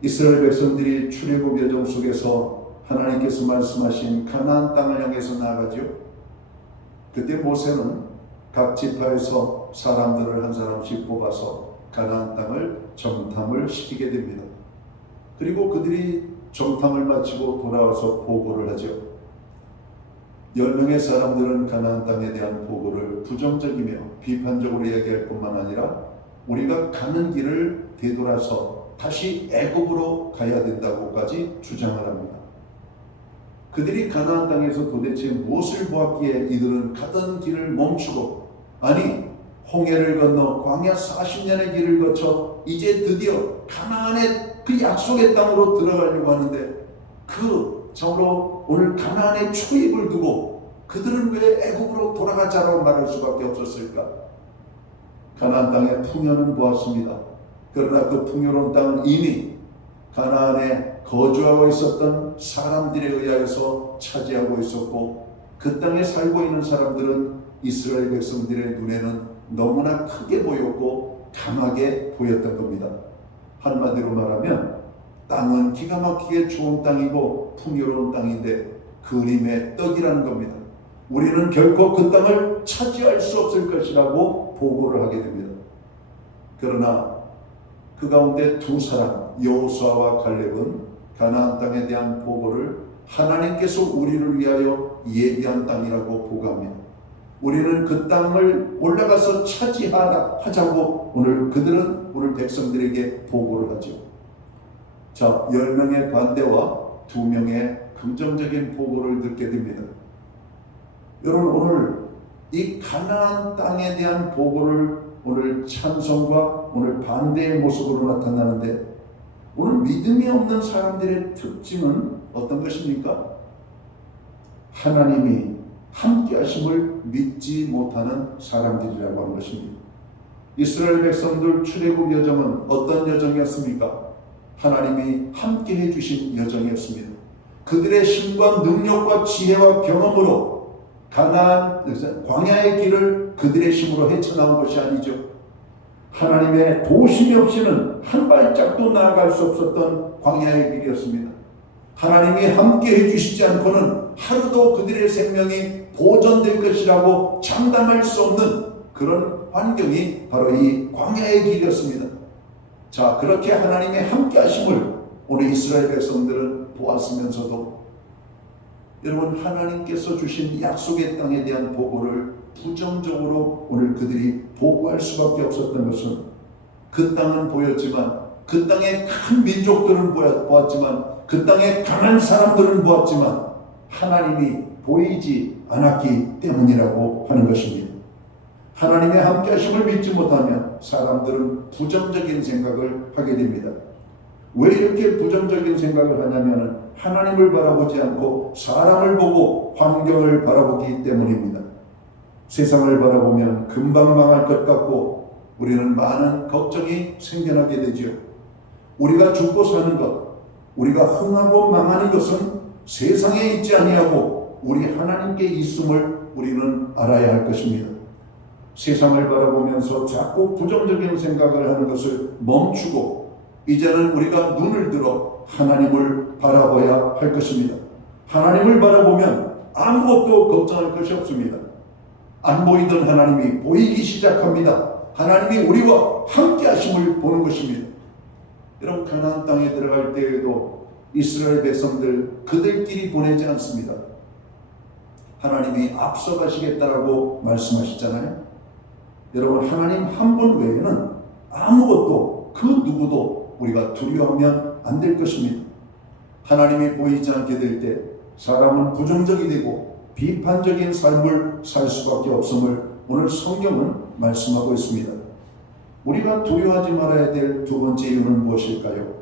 이스라엘 백성들이 출애굽 여정 속에서 하나님께서 말씀하신 가나안 땅을 향해서 나아가죠. 그때 모세는 각 지파에서 사람들을 한 사람씩 뽑아서 가나안 땅을 정탐을 시키게 됩니다. 그리고 그들이 정탐을 마치고 돌아와서 보고를 하죠. 10명의 사람들은 가나안 땅에 대한 보고를 부정적이며 비판적으로 얘기할 뿐만 아니라 우리가 가는 길을 되돌아서 다시 애굽으로 가야 된다고까지 주장을 합니다. 그들이 가나안 땅에서 도대체 무엇을 보았기에 이들은 가던 길을 멈추고 아니 홍해를 건너 광야 40년의 길을 거쳐 이제 드디어 가나안의 그 약속의 땅으로 들어가려고 하는데 그 정으로 오늘 가나안의 초입을 두고 그들은 왜 애굽으로 돌아가자라고 말할 수밖에 없었을까? 가나안 땅의 풍요는 보았습니다. 그러나 그 풍요로운 땅은 이미 가나안에 거주하고 있었던 사람들에 의하여서 차지하고 있었고 그 땅에 살고 있는 사람들은 이스라엘 백성들의 눈에는 너무나 크게 보였고 강하게 보였던 겁니다. 한마디로 말하면 땅은 기가 막히게 좋은 땅이고 풍요로운 땅인데 그림의 떡이라는 겁니다. 우리는 결코 그 땅을 차지할 수 없을 것이라고 보고를 하게 됩니다. 그러나 그 가운데 두 사람 여호수아와 갈렙은 가나안 땅에 대한 보고를 하나님께서 우리를 위하여 예비한 땅이라고 보고합니다. 우리는 그 땅을 올라가서 차지하자고 그들은 오늘 백성들에게 보고를 하죠. 자, 10명의 반대와 2명의 긍정적인 보고를 듣게 됩니다. 여러분, 오늘 이 가나안 땅에 대한 보고를 오늘 찬성과 오늘 반대의 모습으로 나타나는데, 오늘 믿음이 없는 사람들의 특징은 어떤 것입니까? 하나님이 함께 하심을 믿지 못하는 사람들이라고 하는 것입니다. 이스라엘 백성들 출애굽 여정은 어떤 여정이었습니까? 하나님이 함께 해주신 여정이었습니다. 그들의 힘과 능력과 지혜와 경험으로 가나안 광야의 길을 그들의 힘으로 헤쳐나온 것이 아니죠. 하나님의 도우심이 없이는 한 발짝도 나아갈 수 없었던 광야의 길이었습니다. 하나님이 함께 해주시지 않고는 하루도 그들의 생명이 보존될 것이라고 장담할 수 없는 그런 환경이 바로 이 광야의 길이었습니다. 자, 그렇게 하나님의 함께 하심을 오늘 이스라엘 백성들은 보았으면서도, 여러분, 하나님께서 주신 약속의 땅에 대한 보고를 부정적으로 오늘 그들이 보고할 수밖에 없었던 것은, 그 땅은 보였지만, 그 땅의 큰 민족들은 보았지만, 그 땅의 강한 사람들은 보았지만 하나님이 보이지 않았기 때문이라고 하는 것입니다. 하나님의 함께 하심을 믿지 못하면 사람들은 부정적인 생각을 하게 됩니다. 왜 이렇게 부정적인 생각을 하냐면 하나님을 바라보지 않고 사람을 보고 환경을 바라보기 때문입니다. 세상을 바라보면 금방 망할 것 같고 우리는 많은 걱정이 생겨나게 되죠. 우리가 죽고 사는 것, 우리가 흥하고 망하는 것은 세상에 있지 아니하고 우리 하나님께 있음을 우리는 알아야 할 것입니다. 세상을 바라보면서 자꾸 부정적인 생각을 하는 것을 멈추고 이제는 우리가 눈을 들어 하나님을 바라봐야 할 것입니다. 하나님을 바라보면 아무것도 걱정할 것이 없습니다. 안 보이던 하나님이 보이기 시작합니다. 하나님이 우리와 함께 하심을 보는 것입니다. 여러분, 가나안 땅에 들어갈 때에도 이스라엘 백성들 그들끼리 보내지 않습니다. 하나님이 앞서가시겠다라고 말씀하셨잖아요. 여러분, 하나님 한 분 외에는 아무것도 그 누구도 우리가 두려워하면 안 될 것입니다. 하나님이 보이지 않게 될 때 사람은 부정적이 되고 비판적인 삶을 살 수밖에 없음을 오늘 성경은 말씀하고 있습니다. 우리가 두려워하지 말아야 될 두 번째 이유는 무엇일까요?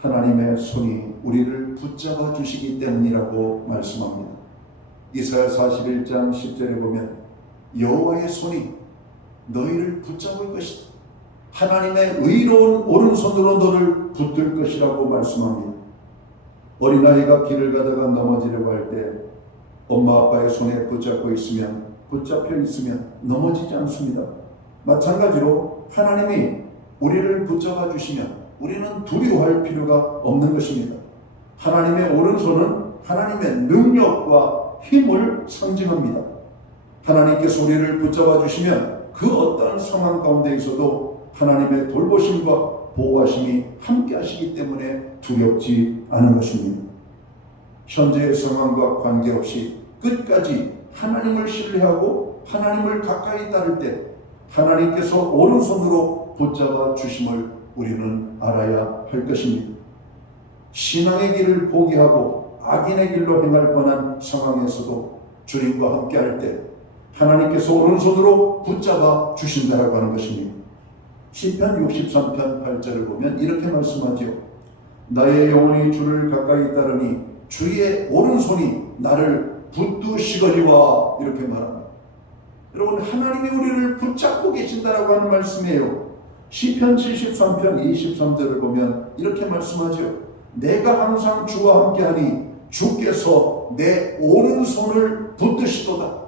하나님의 손이 우리를 붙잡아 주시기 때문이라고 말씀합니다. 이사야 41장 10절에 보면 여호와의 손이 너희를 붙잡을 것이다. 하나님의 의로운 오른손으로 너를 붙들 것이라고 말씀합니다. 어린아이가 길을 가다가 넘어지려고 할 때 엄마 아빠의 손에 붙잡혀 있으면 넘어지지 않습니다. 마찬가지로 하나님이 우리를 붙잡아 주시면 우리는 두려워할 필요가 없는 것입니다. 하나님의 오른손은 하나님의 능력과 힘을 상징합니다. 하나님께서 우리를 붙잡아 주시면 그 어떠한 상황 가운데 있어도 하나님의 돌보심과 보호하심이 함께 하시기 때문에 두렵지 않은 것입니다. 현재의 상황과 관계없이 끝까지 하나님을 신뢰하고 하나님을 가까이 따를 때 하나님께서 오른손으로 붙잡아 주심을 우리는 알아야 할 것입니다. 신앙의 길을 포기하고 악인의 길로 행할 뻔한 상황에서도 주님과 함께 할 때 하나님께서 오른손으로 붙잡아 주신다라고 하는 것입니다. 시편 63편 8절을 보면 이렇게 말씀하죠. 나의 영혼이 주를 가까이 따르니 주의 오른손이 나를 붙드시거니와, 이렇게 말합니다. 여러분, 하나님이 우리를 붙잡고 계신다라고 하는 말씀이에요. 시편 73편 23절을 보면 이렇게 말씀하죠. 내가 항상 주와 함께하니 주께서 내 오른손을 붙드시도다.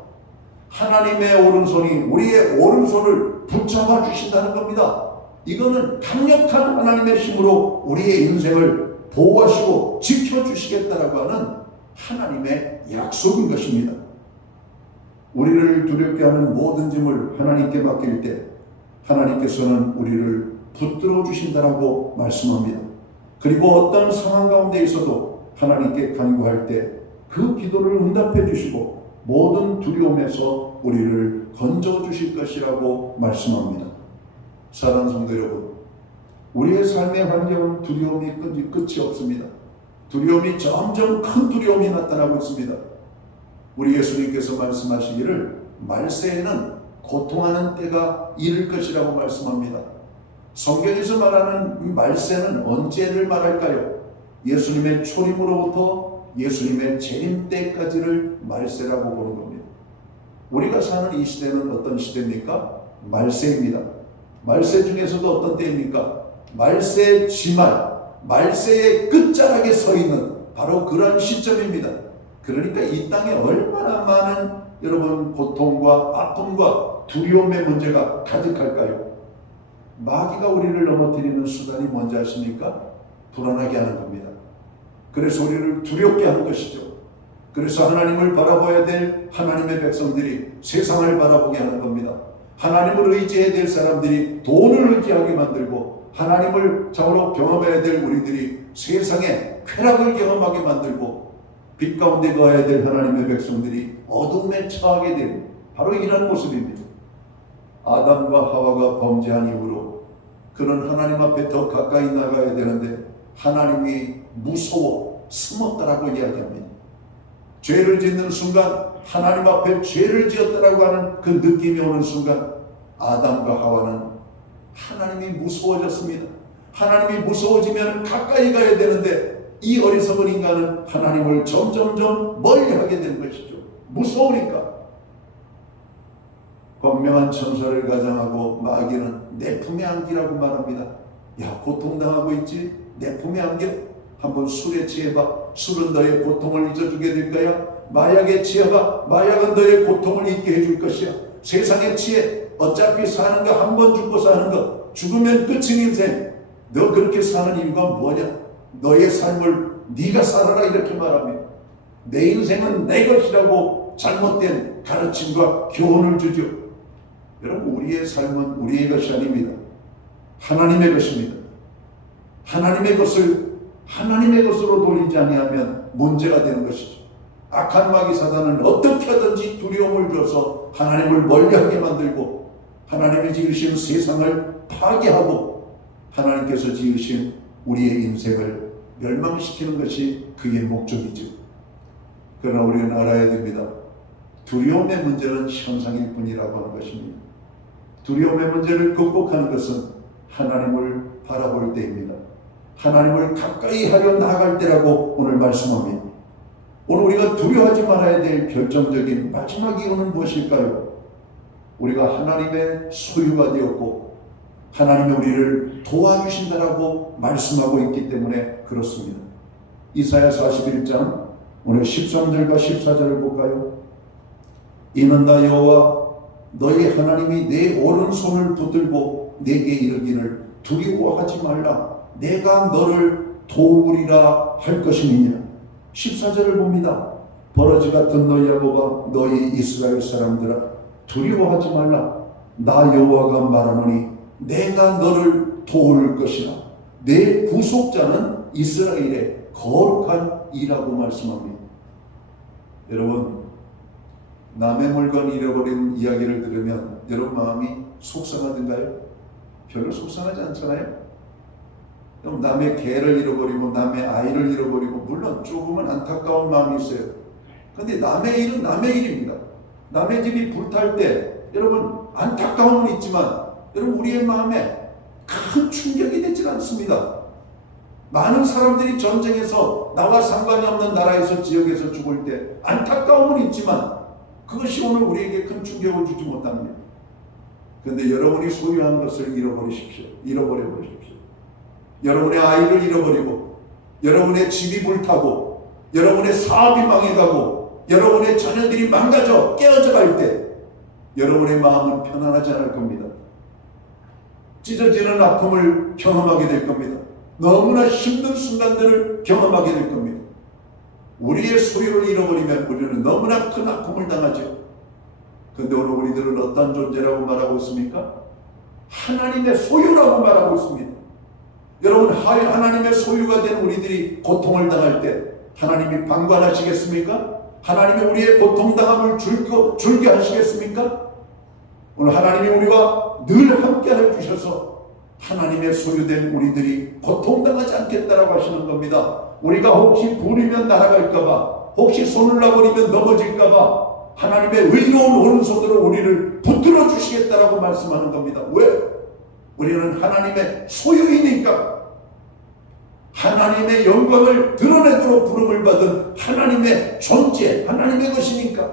하나님의 오른손이 우리의 오른손을 붙잡아 주신다는 겁니다. 이거는 강력한 하나님의 힘으로 우리의 인생을 보호하시고 지켜주시겠다라고 하는 하나님의 약속인 것입니다. 우리를 두렵게 하는 모든 짐을 하나님께 맡길 때 하나님께서는 우리를 붙들어 주신다라고 말씀합니다. 그리고 어떤 상황 가운데 있어도 하나님께 간구할 때 그 기도를 응답해 주시고 모든 두려움에서 우리를 건져 주실 것이라고 말씀합니다. 사랑하는 성도 여러분, 우리의 삶의 환경은 두려움이 끝이 없습니다. 두려움이 점점 큰 두려움이 나타나고 있습니다. 우리 예수님께서 말씀하시기를 말세에는 고통하는 때가 이를 것이라고 말씀합니다. 성경에서 말하는 말세는 언제를 말할까요? 예수님의 초림으로부터 예수님의 재림 때까지를 말세라고 보는 겁니다. 우리가 사는 이 시대는 어떤 시대입니까? 말세입니다. 말세 중에서도 어떤 때입니까? 말세 지말, 말세의 끝자락에 서 있는 바로 그런 시점입니다. 그러니까 이 땅에 얼마나 많은 여러분 고통과 아픔과 두려움의 문제가 가득할까요? 마귀가 우리를 넘어뜨리는 수단이 뭔지 아십니까? 불안하게 하는 겁니다. 그래서 우리를 두렵게 하는 것이죠. 그래서 하나님을 바라봐야 될 하나님의 백성들이 세상을 바라보게 하는 겁니다. 하나님을 의지해야 될 사람들이 돈을 의지하게 만들고, 하나님을 참으로 경험해야 될 우리들이 세상의 쾌락을 경험하게 만들고, 빛 가운데 거해야 될 하나님의 백성들이 어둠에 처하게 된 바로 이런 모습입니다. 아담과 하와가 범죄한 이후로 그는 하나님 앞에 더 가까이 나가야 되는데 하나님이 무서워 숨었다라고 이야기합니다. 죄를 짓는 순간, 하나님 앞에 죄를 지었다라고 하는 그 느낌이 오는 순간 아담과 하와는 하나님이 무서워졌습니다. 하나님이 무서워지면 가까이 가야 되는데 이 어리석은 인간은 하나님을 점점점 멀리하게 되는 것이죠. 무서우니까. 광명한 천사를 가장하고 마귀는 내 품에 안기라고 말합니다. 야, 고통당하고 있지? 내 품에 안겨? 한번 술에 취해봐. 술은 너의 고통을 잊어주게 될 거야. 마약에 취해봐. 마약은 너의 고통을 잊게 해줄 것이야. 세상에 취해. 어차피 사는 거 한 번 죽고 사는 거. 죽으면 끝인 인생. 너 그렇게 사는 이유가 뭐냐? 너의 삶을 네가 살아라 이렇게 말합니다. 내 인생은 내 것이라고 잘못된 가르침과 교훈을 주죠. 여러분, 우리의 삶은 우리의 것이 아닙니다. 하나님의 것입니다. 하나님의 것을 하나님의 것으로 돌리지 아니하면 문제가 되는 것이죠. 악한 마귀 사단은 어떻게 하든지 두려움을 줘서 하나님을 멀리하게 만들고, 하나님이 지으신 세상을 파괴하고 하나님께서 지으신 우리의 인생을 멸망시키는 것이 그의 목적이죠. 그러나 우리는 알아야 됩니다. 두려움의 문제는 현상일 뿐이라고 하는 것입니다. 두려움의 문제를 극복하는 것은 하나님을 바라볼 때입니다. 하나님을 가까이 하려 나아갈 때라고 오늘 말씀합니다. 오늘 우리가 두려워하지 말아야 될 결정적인 마지막 이유는 무엇일까요? 우리가 하나님의 소유가 되었고 하나님이 우리를 도와주신다라고 말씀하고 있기 때문에 그렇습니다. 이사야 41장 오늘 13절과 14절을 볼까요? 이는 나 여호와 너희 하나님이 내 오른손을 붙들고 내게 이르기를 두려워하지 말라. 내가 너를 도우리라 할 것이니라. 14절을 봅니다. 버러지 같은 너희 여호와 너희 이스라엘 사람들아 두려워하지 말라. 나 여호와가 말하노니 내가 너를 도울 것이라. 내 구속자는 이스라엘의 거룩한 이라고 말씀합니다. 여러분, 남의 물건 잃어버린 이야기를 들으면 여러분 마음이 속상하던가요? 별로 속상하지 않잖아요? 그럼 남의 개를 잃어버리고 남의 아이를 잃어버리고 물론 조금은 안타까운 마음이 있어요. 그런데 남의 일은 남의 일입니다. 남의 집이 불탈 때 여러분 안타까움은 있지만 여러분 우리의 마음에 큰 충격이 되질 않습니다. 많은 사람들이 전쟁에서 나와 상관이 없는 나라에서 지역에서 죽을 때 안타까움은 있지만 그것이 오늘 우리에게 큰 충격을 주지 못합니다. 그런데 여러분이 소유한 것을 잃어버리십시오. 잃어버려버리십시오. 여러분의 아이를 잃어버리고 여러분의 집이 불타고 여러분의 사업이 망해가고 여러분의 자녀들이 망가져 깨어져 갈 때 여러분의 마음은 편안하지 않을 겁니다. 찢어지는 아픔을 경험하게 될 겁니다. 너무나 힘든 순간들을 경험하게 될 겁니다. 우리의 소유를 잃어버리면 우리는 너무나 큰 아픔을 당하죠. 그런데 오늘 우리들은 어떤 존재라고 말하고 있습니까? 하나님의 소유라고 말하고 있습니다. 여러분, 하나님의 소유가 된 우리들이 고통을 당할 때 하나님이 방관하시겠습니까? 하나님이 우리의 고통당함을 줄게 하시겠습니까? 오늘 하나님이 우리와 늘 함께 해주셔서 하나님의 소유된 우리들이 고통당하지 않겠다라고 하시는 겁니다. 우리가 혹시 부리면 날아갈까봐, 혹시 손을 놔버리면 넘어질까봐 하나님의 의로운 오른손으로 우리를 붙들어 주시겠다라고 말씀하는 겁니다. 왜? 우리는 하나님의 소유이니까. 하나님의 영광을 드러내도록 부름을 받은 하나님의 존재, 하나님의 것이니까.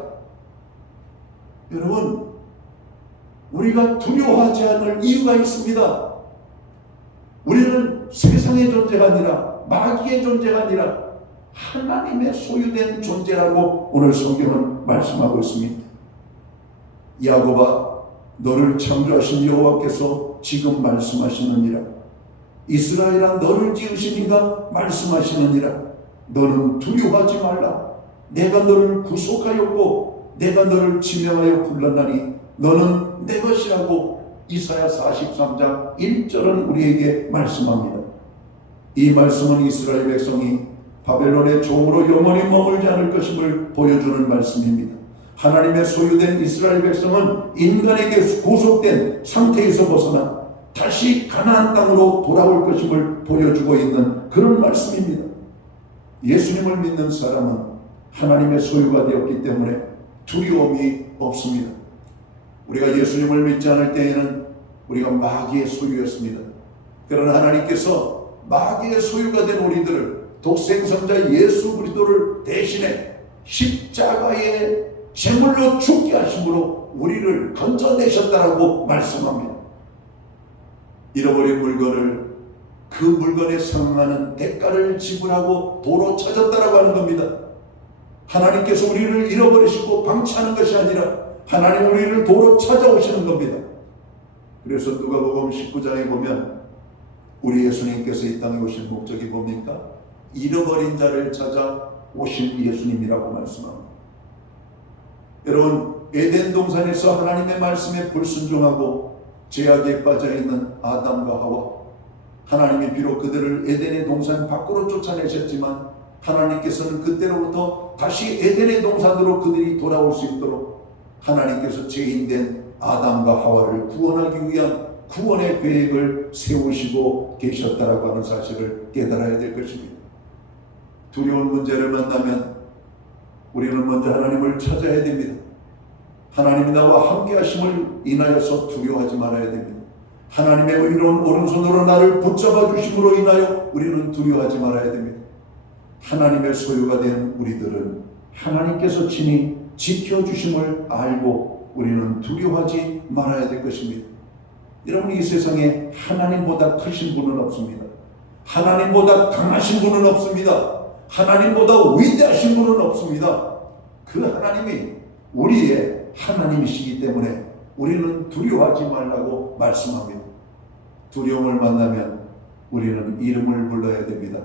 여러분, 우리가 두려워하지 않을 이유가 있습니다. 우리는 세상의 존재가 아니라, 마귀의 존재가 아니라 하나님의 소유된 존재라고 오늘 성경은 말씀하고 있습니다. 야곱아, 너를 창조하신 여호와께서 지금 말씀하시느니라. 이스라엘아, 너를 지으신 이가 말씀하시느니라. 너는 두려워하지 말라. 내가 너를 구속하였고 내가 너를 지명하여 불렀나니 너는 내 것이라고 이사야 43장 1절은 우리에게 말씀합니다. 이 말씀은 이스라엘 백성이 바벨론의 종으로 영원히 머물지 않을 것임을 보여주는 말씀입니다. 하나님의 소유된 이스라엘 백성은 인간에게 구속된 상태에서 벗어나 다시 가나안 땅으로 돌아올 것임을 보여주고 있는 그런 말씀입니다. 예수님을 믿는 사람은 하나님의 소유가 되었기 때문에 두려움이 없습니다. 우리가 예수님을 믿지 않을 때에는 우리가 마귀의 소유였습니다. 그러나 하나님께서 마귀의 소유가 된 우리들을 독생성자 예수 그리스도를 대신해 십자가의 제물로 죽게 하심으로 우리를 건져내셨다라고 말씀합니다. 잃어버린 물건을 그 물건에 상응하는 대가를 지불하고 도로 찾았다라고 하는 겁니다. 하나님께서 우리를 잃어버리시고 방치하는 것이 아니라 하나님 우리를 도로 찾아오시는 겁니다. 그래서 누가복음 19장에 보면 우리 예수님께서 이 땅에 오신 목적이 뭡니까? 잃어버린 자를 찾아 오신 예수님이라고 말씀합니다. 여러분, 에덴 동산에서 하나님의 말씀에 불순종하고 죄악에 빠져있는 아담과 하와, 하나님이 비록 그들을 에덴의 동산 밖으로 쫓아내셨지만 하나님께서는 그때로부터 다시 에덴의 동산으로 그들이 돌아올 수 있도록 하나님께서 죄인된 아담과 하와를 구원하기 위한 구원의 계획을 세우시고 계셨다라고 하는 사실을 깨달아야 될 것입니다. 두려운 문제를 만나면 우리는 먼저 하나님을 찾아야 됩니다. 하나님이 나와 함께 하심을 인하여서 두려워하지 말아야 됩니다. 하나님의 의로운 오른손으로 나를 붙잡아 주심으로 인하여 우리는 두려워하지 말아야 됩니다. 하나님의 소유가 된 우리들은 하나님께서 친히 지켜주심을 알고 우리는 두려워하지 말아야 될 것입니다. 여러분, 이 세상에 하나님보다 크신 분은 없습니다. 하나님보다 강하신 분은 없습니다. 하나님보다 위대하신 분은 없습니다. 그 하나님이 우리의 하나님이시기 때문에 우리는 두려워하지 말라고 말씀합니다. 두려움을 만나면 우리는 이름을 불러야 됩니다.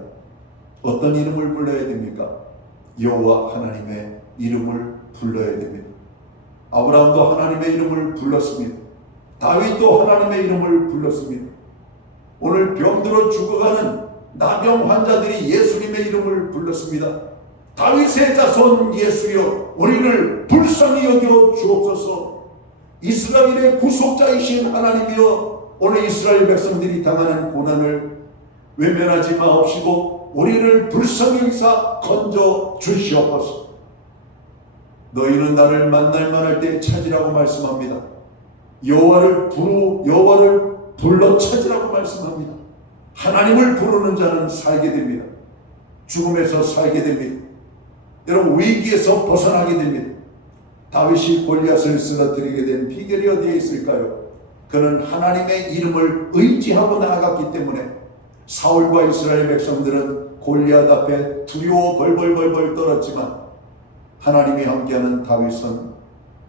어떤 이름을 불러야 됩니까? 여호와 하나님의 이름을 불러야 됩니다. 아브라함도 하나님의 이름을 불렀습니다. 다윗도 하나님의 이름을 불렀습니다. 오늘 병들어 죽어가는 나병 환자들이 예수님의 이름을 불렀습니다. 다윗의 자손 예수여, 우리를 불쌍히 여겨 주옵소서. 이스라엘의 구속자이신 하나님이여, 오늘 이스라엘 백성들이 당하는 고난을 외면하지 마옵시고 우리를 불쌍히 여기사 건져 주시옵소서. 너희는 나를 만날 만할 때 찾으라고 말씀합니다. 여호와를 불러 찾으라고 말씀합니다. 하나님을 부르는 자는 살게 됩니다. 죽음에서 살게 됩니다. 여러분, 위기에서 벗어나게 됩니다. 다윗이 골리앗을 쓰러뜨리게 된 비결이 어디에 있을까요? 그는 하나님의 이름을 의지하고 나아갔기 때문에 사울과 이스라엘 백성들은 골리앗 앞에 두려워 벌벌벌벌 떨었지만 하나님이 함께하는 다윗은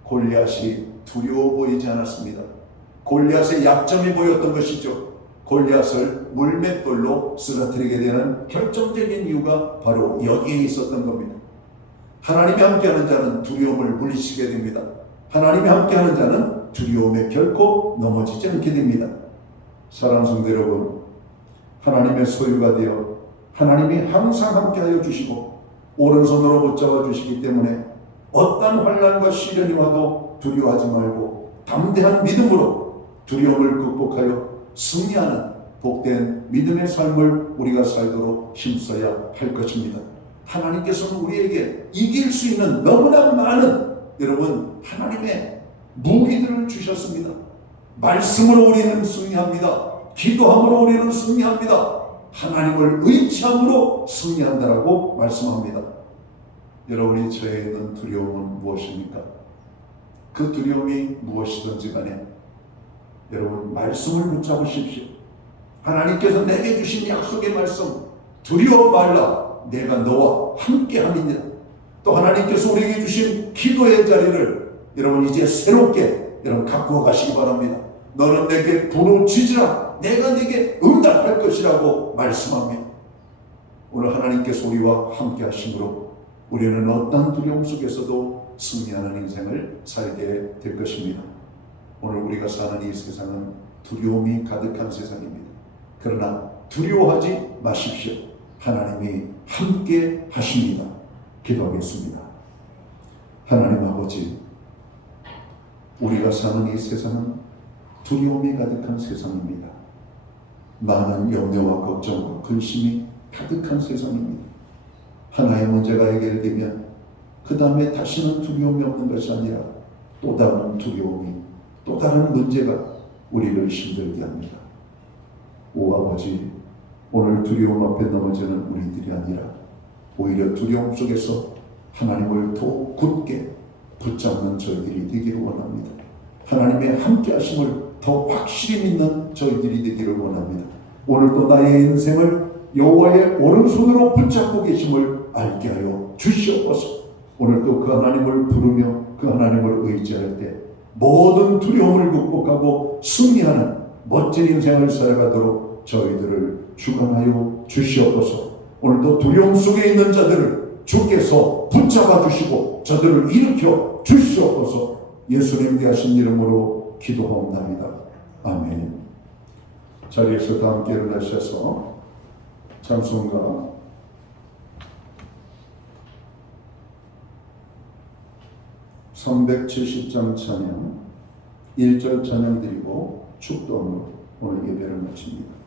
골리앗이 두려워 보이지 않았습니다. 골리앗의 약점이 보였던 것이죠. 골리앗을 물맷돌로 쓰러뜨리게 되는 결정적인 이유가 바로 여기에 있었던 겁니다. 하나님이 함께하는 자는 두려움을 물리치게 됩니다. 하나님이 함께하는 자는 두려움에 결코 넘어지지 않게 됩니다. 사랑하는 성도 여러분, 하나님의 소유가 되어 하나님이 항상 함께하여 주시고 오른손으로 붙잡아 주시기 때문에 어떤 환난과 시련이 와도 두려워하지 말고 담대한 믿음으로 두려움을 극복하여 승리하는 복된 믿음의 삶을 우리가 살도록 힘써야 할 것입니다. 하나님께서는 우리에게 이길 수 있는 너무나 많은 여러분 하나님의 무기들을 주셨습니다. 말씀으로 우리는 승리합니다. 기도함으로 우리는 승리합니다. 하나님을 의지함으로 승리한다라고 말씀합니다. 여러분이 저에 있는 두려움은 무엇입니까? 그 두려움이 무엇이든지 간에 여러분 말씀을 붙잡으십시오. 하나님께서 내게 주신 약속의 말씀, 두려워 말라, 내가 너와 함께함이니라. 또 하나님께서 우리에게 주신 기도의 자리를 여러분 이제 새롭게 여러분 갖고 가시기 바랍니다. 너는 내게 부르짖으라, 내가 네게 응답할 것이라고 말씀합니다. 오늘 하나님께서 우리와 함께 하심으로 우리는 어떤 두려움 속에서도 승리하는 인생을 살게 될 것입니다. 오늘 우리가 사는 이 세상은 두려움이 가득한 세상입니다. 그러나 두려워하지 마십시오. 하나님이 함께 하십니다. 기도하겠습니다. 하나님 아버지, 우리가 사는 이 세상은 두려움이 가득한 세상입니다. 많은 염려와 걱정과 근심이 가득한 세상입니다. 하나의 문제가 해결되면 그 다음에 다시는 두려움이 없는 것이 아니라 또 다른 두려움이, 또 다른 문제가 우리를 힘들게 합니다. 오 아버지, 오늘 두려움 앞에 넘어지는 우리들이 아니라 오히려 두려움 속에서 하나님을 더 굳게 붙잡는 저희들이 되기를 원합니다. 하나님의 함께 하심을 더 확실히 믿는 저희들이 되기를 원합니다. 오늘도 나의 인생을 여호와의 오른손으로 붙잡고 계심을 알게 하여 주시옵소서. 오늘도 그 하나님을 부르며 그 하나님을 의지할 때 모든 두려움을 극복하고 승리하는 멋진 인생을 살아가도록 저희들을 주관하여 주시옵소서. 오늘도 두려움 속에 있는 자들을 주께서 붙잡아 주시고 저들을 일으켜 주시옵소서. 예수님 귀하신 이름으로 기도하옵나이다. 아멘. 자리에서 다 함께 일어나셔서 찬송가 370장 찬양 1절 찬양 드리고 축도함으로 오늘 예배를 마칩니다.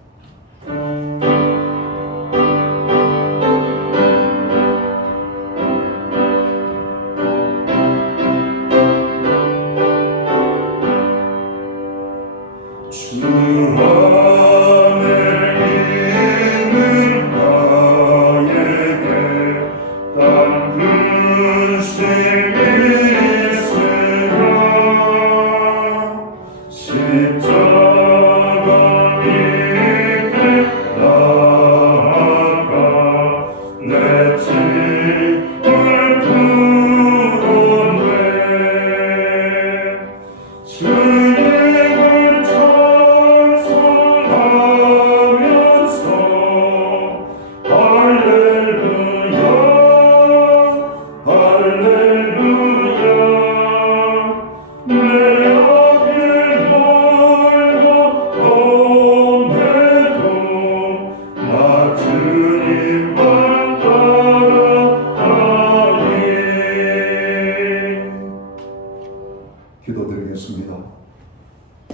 기도드리겠습니다.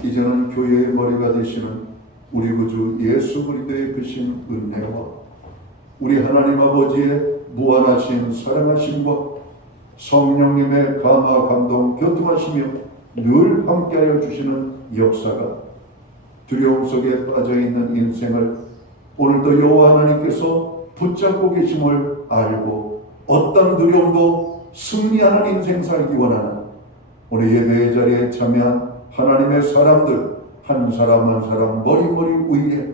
이제는 교회의 머리가 되시는 우리 구주 예수 그리스도의 크신 은혜와 우리 하나님 아버지의 무한하신 사랑하심과 성령님의 감화 감동 교통하시며 늘 함께하여 주시는 역사가 두려움 속에 빠져있는 인생을 오늘도 여호와 하나님께서 붙잡고 계심을 알고 어떤 두려움도 승리하는 인생 살기 원하는 오늘 예배의 자리에 참여한 하나님의 사람들 한 사람 한 사람 머리 위에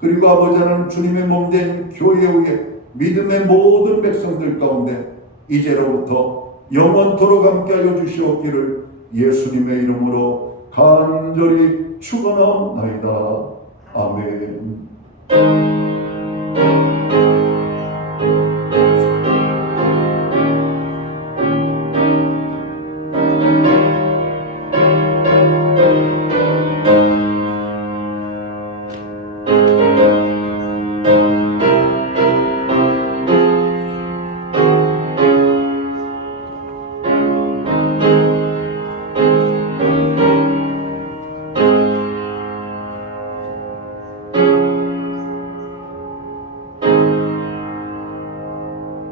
그리고 아버지 하나님 주님의 몸된 교회 위에 믿음의 모든 백성들 가운데 이제로부터 영원토록 함께하여 주시옵기를 예수님의 이름으로 간절히 축원하옵나이다. 아멘.